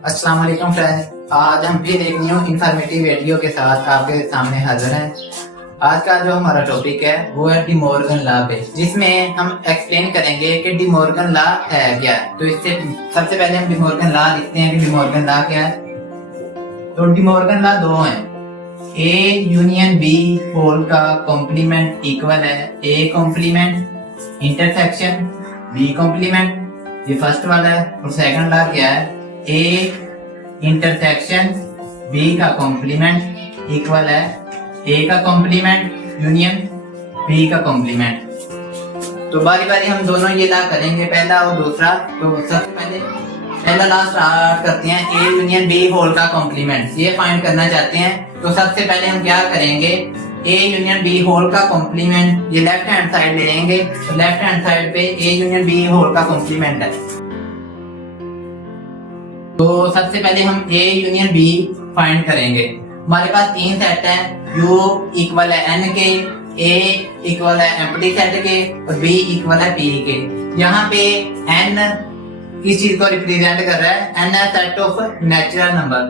अस्सलाम वालेकुम फ्रेंड्स, आज हम फिर एक न्यू इन्फॉर्मेटिव वीडियो के साथ आपके सामने हाजिर हैं। आज का जो हमारा टॉपिक है वो है डी मॉर्गन लॉ पे, जिसमें हम एक्सप्लेन करेंगे कि डी मॉर्गन लॉ है क्या। तो इससे सबसे पहले हम डी मॉर्गन लॉ लिखते हैं कि डी मॉर्गन लॉ क्या है। तो डी मॉर्गन लॉ दो हैं, ए यूनियन बी होल का कॉम्प्लीमेंट इक्वल है a complement intersection b complement, ये फर्स्ट वाला है। और सेकंड लॉ क्या है, ए इंटरसेक्शन बी का कॉम्प्लीमेंट इक्वल है ए का कॉम्प्लीमेंट यूनियन बी का कॉम्प्लीमेंट। तो बारी बारी हम दोनों ये लॉ करेंगे, पहला और दूसरा। तो सबसे पहले पहला लॉ स्टार्ट करते हैं, ए यूनियन बी होल का कॉम्प्लीमेंट ये फाइंड करना चाहते हैं। तो सबसे पहले हम क्या करेंगे, ए यूनियन बी होल का कॉम्प्लीमेंट ये लेफ्ट हैंड साइड ले लेंगे। तो लेफ्ट हैंड साइड पे ए यूनियन बी होल का कॉम्प्लीमेंट है। तो सबसे पहले हम ए यूनियन बी फाइंड करेंगे। हमारे पास तीन सेट है, U इक्वल है N के, A इक्वल है एम्प्टी सेट के और B इक्वल है P के। यहाँ पे N किस चीज को रिप्रेजेंट कर रहा है, N है सेट ऑफ नेचुरल नंबर।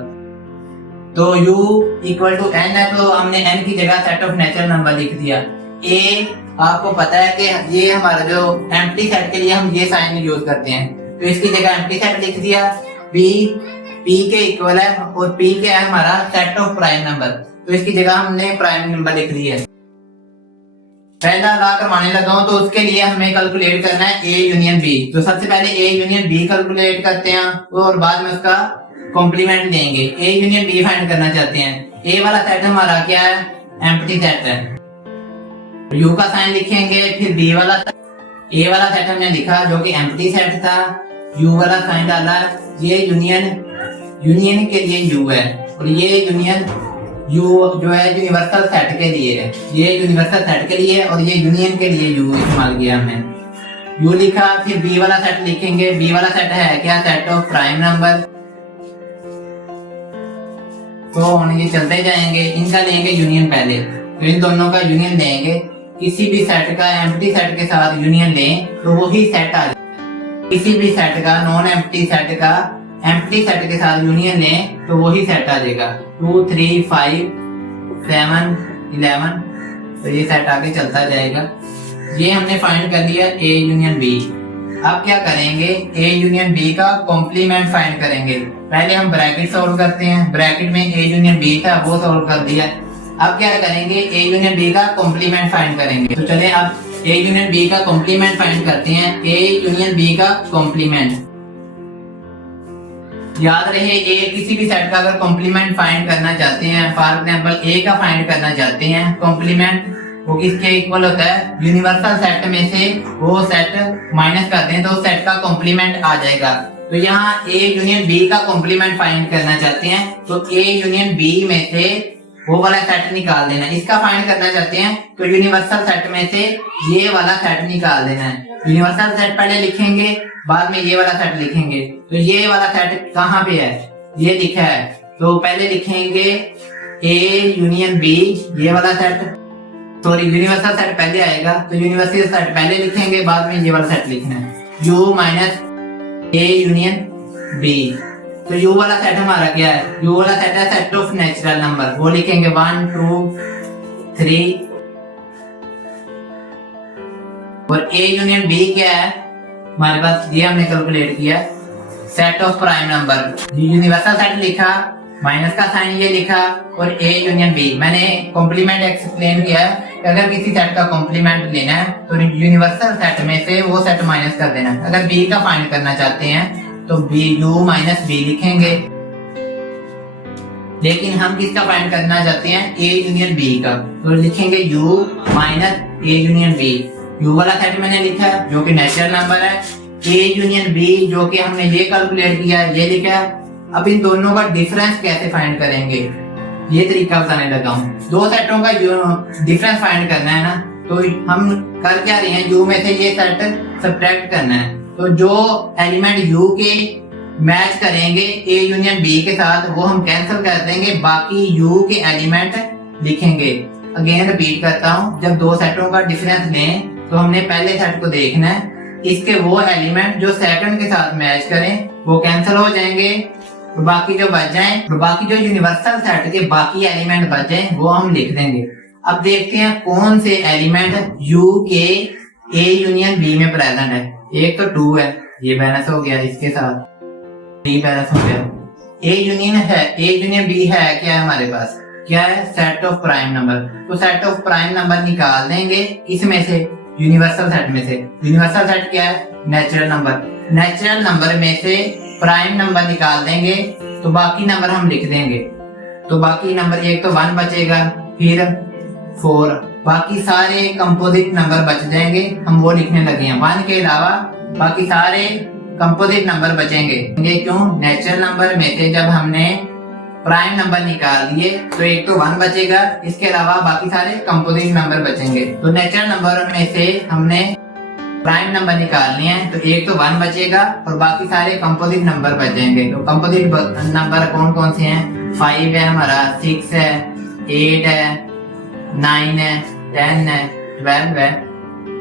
तो U इक्वल टू N है, तो हमने N की जगह सेट ऑफ नेचुरल नंबर लिख दिया। A आपको पता है कि ये हमारा जो एम्प्टी सेट के लिए हम ये साइन यूज करते हैं, तो इसकी जगह एम्प्टी सेट लिख दिया। P के इक्वल है और P के है हमारा सेट ऑफ प्राइम नंबर, तो इसकी जगह हमने प्राइम नंबर लिख दी है। पहला लॉ करवाने लगा हूं, तो उसके लिए हमें कैलकुलेट करना है A यूनियन B। तो सबसे पहले A यूनियन B कैलकुलेट करते हैं और बाद में उसका कॉम्प्लीमेंट लेंगे। A यूनियन B फाइंड करना चाहते हैं। A वाला सेट हमारा क्या है, एम्प्टी सेट है। U का साइन लिखेंगे, फिर B वाला A वाला सेट हमने लिखा जो कि एम्प्टी सेट था, U वाला साइन डाला। ये यूनियन के लिए U है और ये यूनियन U जो है यूनिवर्सल सेट के लिए है, ये यूनिवर्सल सेट के लिए और ये यूनियन के लिए U इस्तेमाल किया हमने। U लिखा, फिर B वाला सेट लिखेंगे। B वाला सेट है क्या, सेट ऑफ प्राइम नंबर। तो हम ये चलते जाएंगे, इनका लेंगे यूनियन पहले। तो इन दोनों का यूनियन लेंगे, किसी भी सेट का एम्प्टी सेट के साथ यूनियन लें तो वही सेट आ जाए। किसी भी सेट का नॉन एम्प्टी सेट का एम्प्टी सेट के साथ यूनियन लें तो वही सेट आ जाएगा। 2 3 5 7 11, तो ये सेट आगे चलता जाएगा। ये हमने फाइंड कर लिया A यूनियन B। अब क्या करेंगे, A यूनियन B का कॉम्प्लीमेंट फाइंड करेंगे। पहले हम ब्रैकेट सॉल्व करते हैं, ब्रैकेट में A यूनियन B था वो सॉल्व कर दिया। अब क्या करेंगे, A यूनियन B का कॉम्प्लीमेंट फाइंड करेंगे। तो चले अब A यूनियन B का कॉम्प्लीमेंट फाइंड करते हैं। A यूनियन B का कॉम्प्लीमेंट, याद रहे A किसी भी सेट का अगर कॉम्प्लीमेंट फाइंड करना चाहते हैं, फॉर एग्जांपल A का फाइंड करना चाहते हैं कॉम्प्लीमेंट, वो किसके इक्वल होता है, यूनिवर्सल सेट में से वो सेट माइनस करते हैं तो उस सेट का कॉम्प्लीमेंट आ जाएगा। तो यहाँ A यूनियन B का कॉम्प्लीमेंट फाइंड करना चाहते हैं, तो A यूनियन B में से वो वाला सेट निकाल देना है। इसका फाइंड करना चाहते हैं तो यूनिवर्सल सेट में से ये वाला सेट निकाल देना है। यूनिवर्सल सेट पहले लिखेंगे, बाद में ये वाला सेट लिखेंगे। तो ये वाला सेट कहाँ पे है, ये लिखा है, तो पहले लिखेंगे A यूनियन B, ये वाला सेट, सॉरी यूनिवर्सल सेट पहले आएगा, तो यूनिवर्सल सेट पहले लिखेंगे, बाद में ये वाला सेट लिखना है, U minus A union B। तो U वाला सेट हमारा क्या है, U वाला सेट है सेट ऑफ नेचुरल नंबर, वो लिखेंगे 1 2 3। और A यूनियन B क्या है हमारे पास, ये हमने कैलकुलेट किया set of prime number. Universal set लिखा, माइनस का साइन ये लिखा, और A यूनियन B मैंने कॉम्प्लीमेंट एक्सप्लेन किया है। अगर किसी सेट का कॉम्प्लीमेंट लेना है तो यूनिवर्सल सेट में से वो सेट माइनस कर देना है। अगर B का फाइंड करना चाहते हैं तो U माइनस B लिखेंगे, लेकिन हम किसका फाइंड करना चाहते हैं, A यूनियन B का, तो लिखेंगे U minus A union B। U वाला सेट मैंने लिखा जो कि नेचुरल नंबर है, A यूनियन B जो कि हमने ये कैलकुलेट किया ये लिखा। अब इन दोनों का डिफरेंस कैसे फाइंड करेंगे, ये तरीका बताने लगा हूँ। दो सेटों का डिफरेंस फाइंड करना है ना, तो हम कर क्या रहे हैं, U में से ये सेट सब्ट्रैक्ट करना है। तो जो एलिमेंट U के मैच करेंगे A यूनियन B के साथ वो हम कैंसिल कर देंगे, बाकी U के एलिमेंट लिखेंगे। अगेन रिपीट करता हूँ, जब दो सेटों का डिफरेंस लें तो हमने पहले सेट को देखना है, इसके वो एलिमेंट जो सेकंड के साथ मैच करें वो कैंसिल हो जाएंगे तो बाकी जो बच जाए, तो बाकी जो यूनिवर्सल सेट के बाकी एलिमेंट बच जाए वो हम लिख देंगे। अब देखते हैं कौन से एलिमेंट यू के ए यूनियन बी में प्रेजेंट है। एक तो 2 है, ये बैलेंस हो गया, इसके साथ बी बैलेंस हो गया। ए यूनियन है, ए यूनियन बी है, क्या है हमारे पास, क्या है, सेट ऑफ प्राइम नंबर। तो सेट ऑफ प्राइम नंबर निकाल देंगे इसमें से, यूनिवर्सल सेट में से। यूनिवर्सल सेट क्या है, नेचुरल नंबर। नेचुरल नंबर में से प्राइम नंबर निकाल देंगे तो बाकी नंबर हम लिख देंगे। तो बाकी नंबर एक तो 1 बचेगा, फिर 4, बाकी सारे कंपोजिट नंबर बच जाएंगे, हम वो लिखने लगे हैं। 1 के अलावा बाकी सारे कंपोजिट नंबर बचेंगे। क्यों, नेचुरल नंबर में से जब हमने प्राइम नंबर निकाल दिए तो एक तो 1 बचेगा, इसके अलावा बाकी सारे कंपोजिट नंबर बचेंगे। तो नेचुरल नंबर में से हमने प्राइम नंबर निकालनी है, तो एक तो 1 बचेगा और बाकी सारे कंपोजिट नंबर बचेंगे। तो कंपोजिट नंबर कौन कौन से हैं, 5 है हमारा, 6 है, 8 है, 9 है, 10 है, 12 है,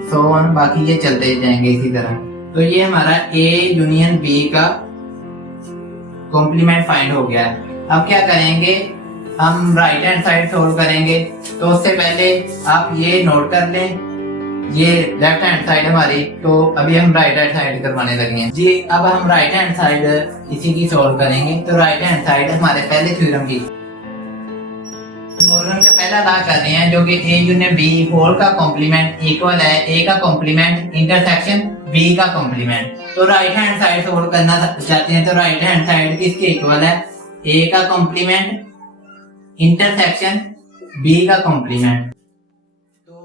सो ऑन, बाकी ये चलते जाएंगे इसी तरह। तो ये हमारा ए यूनियन बी का कॉम्प्लीमेंट फाइंड हो गया है। अब क्या करेंगे, हम राइट हैंड साइड सोल्व करेंगे। तो उससे पहले आप ये नोट कर लें, ये लेफ्ट हैंड साइड हमारी, तो अभी हम राइट हैंड साइड करवाने लगे हैं जी। अब हम राइट हैंड साइड इसी की सोल्व करेंगे। तो राइट हैंड साइड हमारे पहले थ्योरम की थ्योरम का पहला लॉ कर रहे हैं, जो कि ए यूनियन बी होल का कॉम्प्लीमेंट इक्वल है ए का कॉम्प्लीमेंट इंटरसेक्शन बी का कॉम्प्लीमेंट। तो राइट हैंड साइड सोल्व करना चाहते हैं, तो राइट हैंड साइड किसके इक्वल है, ए का कॉम्प्लीमेंट इंटरसेक्शन बी का कॉम्प्लीमेंट। तो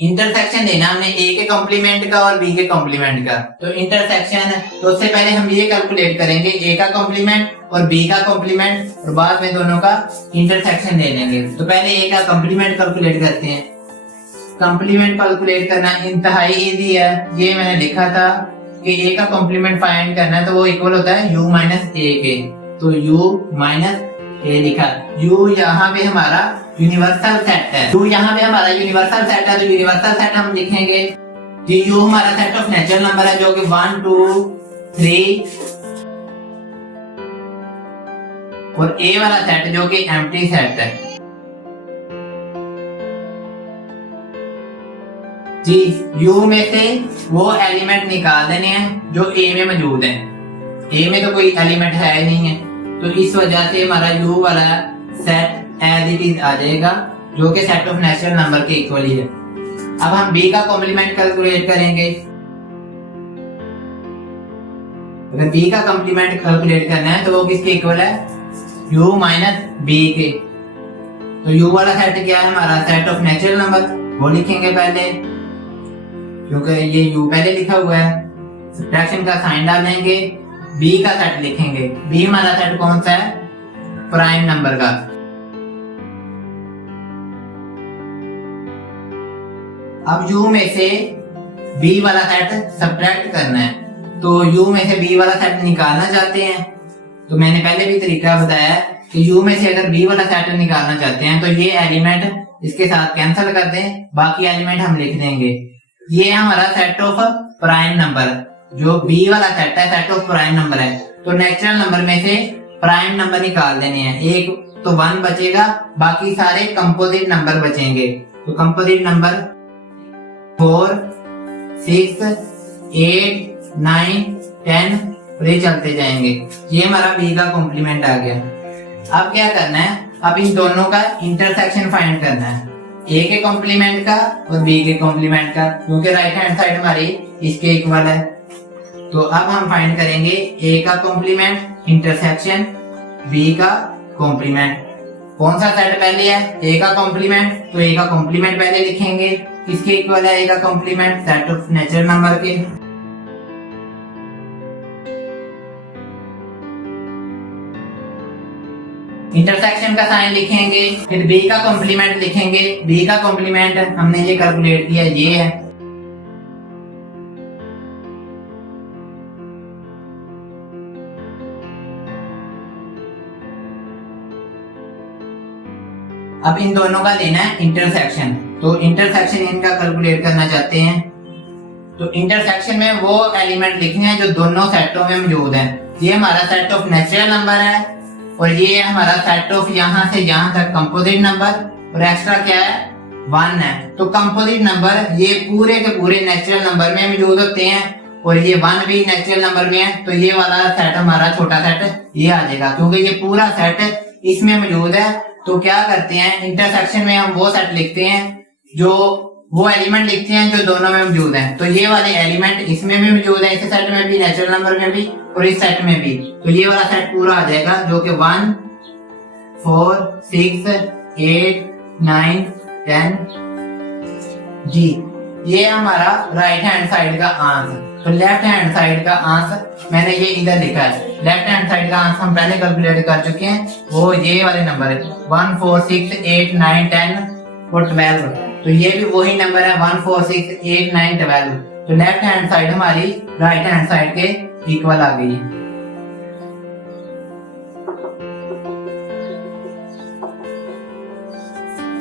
इंटरसेक्शन लेना हमने ए के कॉम्प्लीमेंट का और बी के कॉम्प्लीमेंट का। तो इंटरसेक्शन, तो उससे पहले हम ये कैलकुलेट करेंगे ए का कॉम्प्लीमेंट और बी का कॉम्प्लीमेंट, और बाद में दोनों का इंटरसेक्शन ले लेंगे। तो पहले ए का कॉम्प्लीमेंट कैलकुलेट करते हैं। कॉम्प्लीमेंट कैलकुलेट करना इंतहाई इजी है, ये मैंने लिखा था कि ए का कॉम्प्लीमेंट फाइंड करना है, तो वो इक्वल होता है u माइनस ए के। तो u माइनस ए लिखा, u यहाँ पे हमारा यूनिवर्सल सेट है, u यहाँ पे हमारा यूनिवर्सल सेट है। तो यूनिवर्सल सेट हम लिखेंगे कि u हमारा सेट ऑफ नेचुरल नंबर है, जो कि 1 2 3, और a वाला सेट जो कि एम्प्टी सेट है जी। u में से वो एलिमेंट निकाल देने हैं जो a में मौजूद है। a में तो कोई एलिमेंट है ही नहीं है, तो इस वजह से हमारा u वाला सेट एज इट इज आ जाएगा, जो कि सेट ऑफ नेचुरल नंबर के इक्वल ही है। अब हम b का कॉम्प्लीमेंट कैलकुलेट करेंगे। अगर b का कॉम्प्लीमेंट कैलकुलेट करना है तो वो किसके इक्वल है, u माइनस b के। तो u वाला सेट क्या है हमारा, सेट ऑफ नेचुरल नंबर, वो लिखेंगे पहले, क्योंकि ये u पहले लिखा हुआ है। सब्ट्रैक्शन का साइन डालेंगे, b का सेट लिखेंगे। b हमारा सेट कौन सा है, प्राइम नंबर का। अब u में से b वाला सेट सब्ट्रैक्ट करना है, तो u में से b वाला सेट निकालना चाहते हैं। तो मैंने पहले भी तरीका बताया कि u में से अगर b वाला सेट निकालना चाहते हैं तो ये एलिमेंट इसके साथ कैंसिल कर दें, बाकी एलिमेंट हम लिख देंगे। ये हमारा सेट ऑफ प्राइम नंबर, जो b वाला सेट है सेट ऑफ प्राइम नंबर है। तो नेचुरल नंबर में से प्राइम नंबर निकाल देने हैं, एक तो 1 बचेगा, बाकी सारे कंपोजिट नंबर बचेंगे। तो कंपोजिट नंबर 4 6 8 9 10 और ये चलते जाएंगे। ये हमारा b का कॉम्प्लीमेंट आ गया। अब क्या करना है, अब इन दोनों का इंटरसेक्शन फाइंड करना है, a के कॉम्प्लीमेंट का और b के कॉम्प्लीमेंट का, क्योंकि राइट हैंड साइड हमारी इसके इक्वल है। तो अब हम फाइंड करेंगे a का कॉम्प्लीमेंट इंटरसेक्शन b का कॉम्प्लीमेंट। कौन सा सेट पहले है, a का कॉम्प्लीमेंट, तो a का कॉम्प्लीमेंट पहले लिखेंगे। किसके इक्वल है a का complement, set of natural number के। इंटरसेक्शन का साइन लिखेंगे, फिर b का कॉम्प्लीमेंट लिखेंगे। b का कॉम्प्लीमेंट हमने ये कैलकुलेट किया, ये है। अब इन दोनों का लेना है इंटरसेक्शन, तो इंटरसेक्शन इनका कैलकुलेट करना चाहते हैं। तो इंटरसेक्शन में वो एलिमेंट लिखने हैं जो दोनों सेटों में मौजूद हैं। ये हमारा सेट ऑफ नेचुरल नंबर है और ये हमारा सेट ऑफ यहाँ से यहाँ तक कंपोजिट नंबर और एक्स्ट्रा क्या है 1 है। तो कंपोजिट नंबर ये पूरे के पूरे नेचुरल नंबर में मौजूद होते हैं और ये 1 भी नेचुरल नंबर में है। तो ये वाला सेट हमारा छोटा सेट ये आ जाएगा क्योंकि ये पूरा सेट इसमें मौजूद है। तो क्या करते हैं इंटरसेक्शन में हम वो सेट लिखते हैं जो वो एलिमेंट लिखते हैं जो दोनों में मौजूद है। तो ये वाले एलिमेंट इसमें भी मौजूद है, इस सेट में भी, नेचुरल नंबर में भी और इस सेट में भी। तो ये वाला सेट पूरा आ जाएगा जो कि 1 4 6 8 9 10 जी। ये हमारा राइट हैंड साइड का आंसर। तो लेफ्ट हैंड साइड का आंसर मैंने ये इधर लिखा है। लेफ्ट हैंड साइड का आंसर हम पहले कैलकुलेट कर चुके हैं, वो ये वाले नंबर है 1 4 6 8 9 10 और 12। तो ये भी वही नंबर है 1 4 6 8 9 12। तो लेफ्ट हैंड साइड हमारी राइट हैंड साइड के इक्वल आ गई है।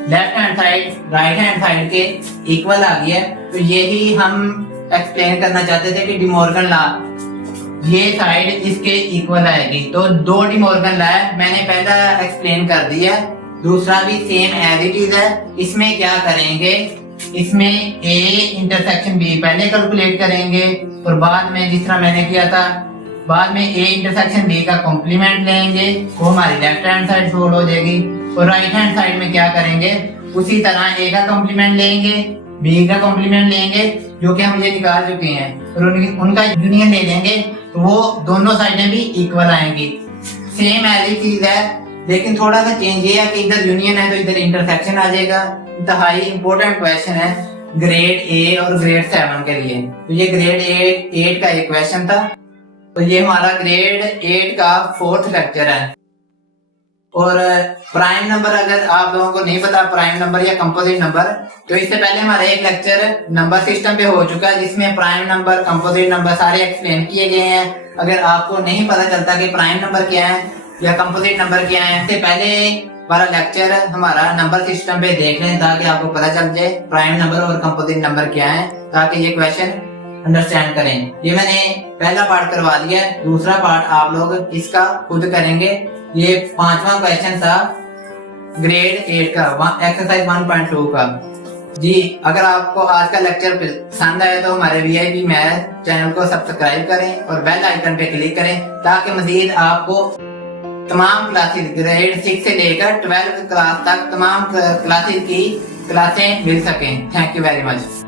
Left hand side right hand side के इक्वल आ गया है। तो यही हम एक्सप्लेन करना चाहते थे कि डिमॉर्गन लॉ ये साइड इसके इक्वल आएगी। तो 2 डिमॉर्गन लॉ है, मैंने पहला एक्सप्लेन कर दिया, दूसरा भी सेम एज इट इज है। इसमें क्या करेंगे, इसमें ए इंटरसेक्शन बी पहले कैलकुलेट करेंगे और बाद में जिस तरह मैंने किया था, बाद में ए इंटरसेक्शन बी का कॉम्प्लीमेंट लेंगे, वो हमारी लेफ्ट हैंड साइड सोल्व हो जाएगी। और राइट हैंड साइड में क्या करेंगे, उसी तरह ए का कॉम्प्लीमेंट लेंगे, बी का कॉम्प्लीमेंट लेंगे जो कि हम ये निकाल चुके हैं और उनका यूनियन ले लेंगे, तो वो दोनों साइडें भी इक्वल आएंगी। सेम एज इट इज है, लेकिन थोड़ा सा चेंज ये है कि इधर यूनियन है तो इधर इंटरसेक्शन आ जाएगा। इंतहाई इंपॉर्टेंट क्वेश्चन है ग्रेड ए और ग्रेड 7 के लिए। तो ये ग्रेड 8 का एक क्वेश्चन था। तो ये हमारा ग्रेड 8 का 4th लेक्चर है। और प्राइम नंबर अगर आप लोगों को नहीं पता प्राइम नंबर या कंपोजिट नंबर, तो इससे पहले हमारा एक लेक्चर नंबर सिस्टम पे हो चुका है जिसमें प्राइम नंबर कंपोजिट नंबर सारे एक्सप्लेन किए गए हैं। अगर आपको नहीं पता चलता कि प्राइम नंबर क्या है या कंपोजिट नंबर क्या है, इससे पहले वाला लेक्चर हमारा नंबर सिस्टम पे देख लें ताकि आपको पता चल जाए प्राइम नंबर और कंपोजिट नंबर क्या है, ताकि ये क्वेश्चन अंडरस्टैंड करें। ये मैंने पहला पार्ट करवा दिया है, दूसरा पार्ट आप लोग इसका खुद करेंगे। ये 5वां क्वेश्चन था ग्रेड 8 का, एक्सरसाइज 1.2 का। जी अगर आपको आज का लेक्चर पसंद आया तो हमारे VIP मैथ चैनल को सब्सक्राइब करें और बेल आइकन पे क्लिक करें ताकि मजीद आपको तमाम क्लासेस ग्रेड 6 से लेकर 12th क्लास तक तमाम क्लासेस की क्लासें मिल सकें। Thank you very much.